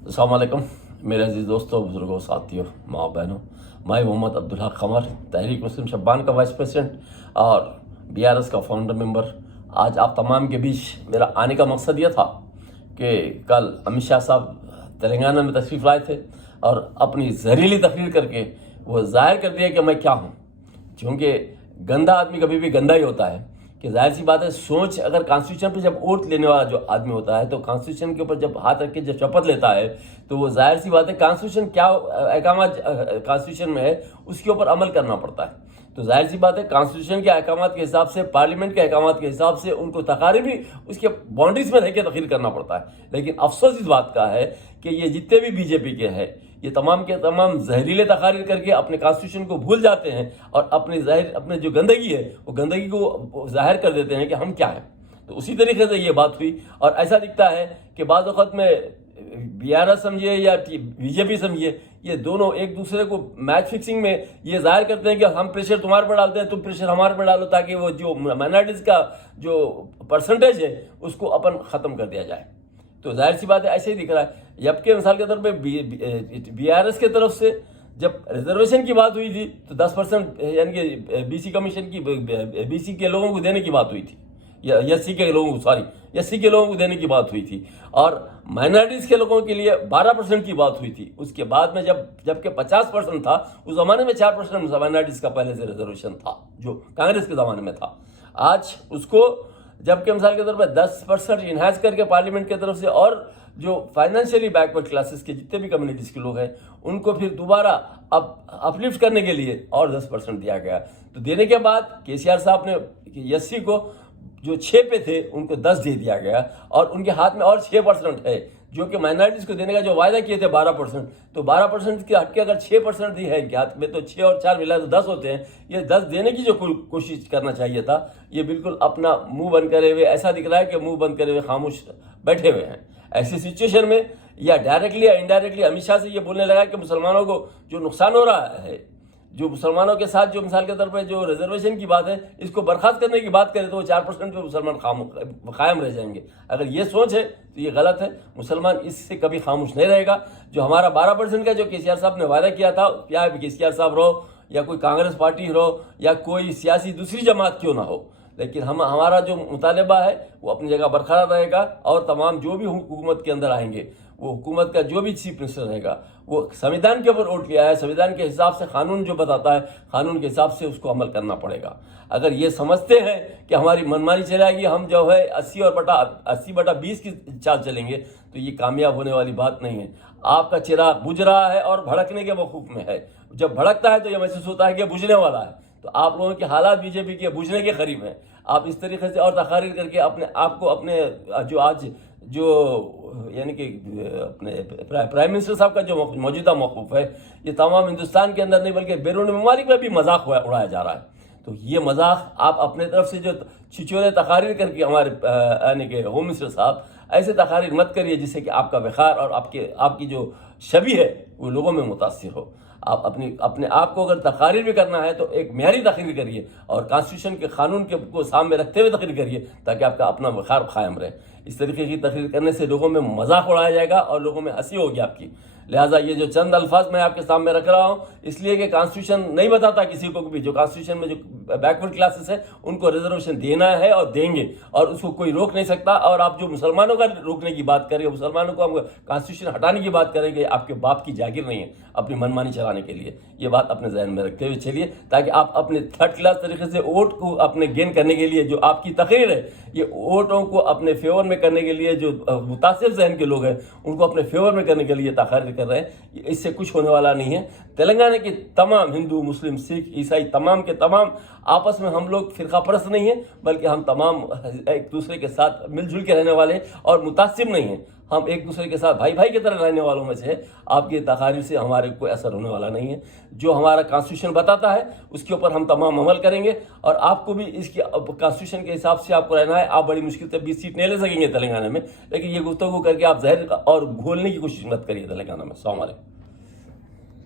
अस्सलाम वालेकुम मेरे अजीज़ दोस्तों, बुज़ुर्गों, साथियों, माँ बहनों। मैं मोहम्मद अब्दुल हक कमर, तहरीक मुस्लिम शब्बान का वाइस प्रेसिडेंट और BRS का फाउंडर मेंबर। आज आप तमाम के बीच मेरा आने का मकसद ये था कि कल अमित शाह साहब तेलंगाना में तशरीफ़ लाए थे और अपनी जहरीली तकरीर करके वो ज़ाहिर कर दिया कि मैं क्या हूँ। क्योंकि गंदा आदमी कभी भी गंदा ही होता है। कि जाहिर सी बात है, सोच अगर कॉन्स्टिट्यूशन पे जब वोट लेने वाला जो आदमी होता है तो कॉन्स्टिट्यूशन के ऊपर जब हाथ रख के जब शपथ लेता है तो वो जाहिर सी बात है कॉन्स्टिट्यूशन क्या अहकामात कॉन्स्टिट्यूशन में है उसके ऊपर अमल करना पड़ता है। तो जाहिर सी बात है कॉन्स्टिट्यूशन के अहकामात के हिसाब से, पार्लियामेंट के अहकामात के हिसाब से उनको तकारीर भी उसके बाउंड्रीज में रह के तखीर करना पड़ता है। लेकिन अफसोस इस बात का है कि ये जितने भी बीजेपी के हैं ये तमाम के तमाम जहरीले तकारीर करके अपने कॉन्स्टिट्यूशन को भूल जाते हैं और अपने जो गंदगी है वो गंदगी को जाहिर कर देते हैं कि हम क्या हैं। तो उसी तरीके से ये बात हुई और ऐसा दिखता है कि बाज़ वक़्त में BRS समझिए या बीजेपी समझिए, ये दोनों एक दूसरे को मैच फिक्सिंग में ये जाहिर करते हैं कि हम प्रेशर तुम्हारे पर डालते हैं, तुम प्रेशर हमारे पर डालो, ताकि वो जो माइनॉरिटीज़ का जो परसेंटेज है उसको अपन ख़त्म कर दिया जाए। तो जाहिर सी बात है ऐसे ही दिख रहा है। जबकि मिसाल के तौर पे BRS के तरफ से जब रिजर्वेशन की बात हुई थी तो 10% यानी कि BC कमीशन की BC के लोगों को देने की बात हुई थी, या SC के लोगों को SC के लोगों को देने की बात हुई थी और माइनॉरिटीज़ के लोगों के लिए 12% की बात हुई थी। उसके बाद में जबकि 50% था, उस ज़माने में 4% माइनॉरिटीज़ का पहले से रिजर्वेशन था जो कांग्रेस के ज़माने में था। आज उसको जबकि मिसाल के तौर पर 10% इन्हांस करके पार्लियामेंट की तरफ से और जो फाइनेंशियली बैकवर्ड क्लासेस के जितने भी कम्युनिटीज़ के लोग हैं उनको फिर दोबारा अपलिफ्ट करने के लिए और 10% दिया गया। तो देने के बाद KCR साहब ने SC को जो 6 पे थे उनको 10 दे दिया गया और उनके हाथ में और 6% है जो कि माइनॉरिटीज़ को देने का जो वायदा किए थे 12%, तो 12% के हट के अगर 6% दी है इनके हाथ में तो 6 और 4 मिला तो 10 होते हैं। ये 10 देने की जो कोशिश करना चाहिए था, ये बिल्कुल अपना मुंह बंद करे हुए ऐसा दिख रहा है कि मुंह बंद करे हुए खामोश बैठे हुए हैं। ऐसी सिचुएशन में या डायरेक्टली या इनडायरेक्टली अमित शाह से ये बोलने लगा कि मुसलमानों को जो नुकसान हो रहा है, जो मुसलमानों के साथ जो मिसाल के तौर पर जो रिजर्वेशन की बात है इसको बर्खास्त करने की बात करें तो वो 4% पे मुसलमान कायम रह जाएंगे। अगर ये सोच है तो ये गलत है। मुसलमान इससे कभी खामोश नहीं रहेगा। जो हमारा 12% का जो KCR साहब ने वादा किया था, क्या KCR साहब रहो या कोई कांग्रेस पार्टी रहो या कोई सियासी दूसरी जमात क्यों ना हो, लेकिन हमारा जो मुतालबा है वो अपनी जगह बरकरार रहेगा और तमाम जो भी हुकूमत के अंदर आएंगे वो हुकूमत का जो भी चीफ मिनिस्टर रहेगा वो संविधान के ऊपर वोट लिया है, संविधान के हिसाब से कानून जो बताता है कानून के हिसाब से उसको अमल करना पड़ेगा। अगर ये समझते हैं कि हमारी मनमानी चलेगी, हम जो है 80/20 की चाल चलेंगे, तो ये कामयाब होने वाली बात नहीं है। आपका चिराग बुझ रहा है और भड़कने के वकूफ में है। जब भड़कता है तो यह महसूस होता है कि बुझने वाला है। तो आप लोगों के हालात बीजेपी के बुझने के करीब हैं। आप इस तरीके से और तकारीर करके अपने आप को अपने जो आज जो यानी कि अपने प्राइम मिनिस्टर साहब का जो मौजूदा मौक़िफ़ है, ये तमाम हिंदुस्तान के अंदर नहीं बल्कि बैरून ममालिक में भी मजाक उड़ाया जा रहा है। तो ये मजाक आप अपने तरफ से जो छिछोरे तकारीर करके हमारे यानी कि होम मिनिस्टर साहब ऐसे तकारीर मत करिए जिससे कि आपका वक़ार और आपकी जो छवि है वो लोगों में मुतासिर हो। आप अपने आप को अगर तकारीर भी करना है तो एक म्यारी तकरीर करिए और कॉन्स्टिट्यूशन के कानून के को सामने रखते हुए तकरीर करिए ताकि आपका अपना वक़ार कायम रहे। इस तरीके की तकरीर करने से लोगों में मजाक उड़ाया जाएगा और लोगों में हंसी होगी आपकी। लिहाजा ये जो चंद अल्फाज मैं आपके सामने रख रहा हूँ इसलिए कि कॉन्स्टिट्यूशन नहीं बताता किसी को भी जो कॉन्स्टिट्यूशन में जो बैकवर्ड क्लासेस है उनको रिजर्वेशन देना है और देंगे और उसको कोई रोक नहीं सकता। और आप जो मुसलमानों का रोकने की बात करेंगे, मुसलमानों को हम कॉन्स्टिट्यूशन हटाने की बात करेंगे, आपके बाप की जागीर नहीं है अपनी मनमानी चलाने के लिए। ये बात अपने जहन में रखते हुए चलिए ताकि आप अपने थर्ड क्लास तरीके से वोट को अपने गेन करने के लिए जो आपकी तकरीर है, ये वोटों को अपने फेवर में करने के लिए जो मुतासिर जहन के लोग हैं उनको अपने फेवर में करने के लिए तकरीर कर रहे हैं। इससे कुछ होने वाला नहीं है। तेलंगाना के तमाम हिंदू, मुस्लिम, सिख, ईसाई तमाम के तमाम आपस में हम लोग फिरका परस्त नहीं है बल्कि हम तमाम एक दूसरे के साथ मिलजुल के रहने वाले और मुतासिब नहीं हैं। हम एक दूसरे के साथ भाई भाई की तरह रहने वालों में से आपकी तकारीर से हमारे कोई असर होने वाला नहीं है। जो हमारा कॉन्स्टिट्यूशन बताता है उसके ऊपर हम तमाम अमल करेंगे और आपको भी इसकी कॉन्स्टिट्यूशन के हिसाब से आपको रहना है। आप बड़ी मुश्किल से 20 सीट नहीं ले सकेंगे तेलंगाना में, लेकिन ये गुफ्तगू करके आप जहर और घोलने की कोशिश मत करिए तेलंगाना में। अस्सलाम वालेकुम।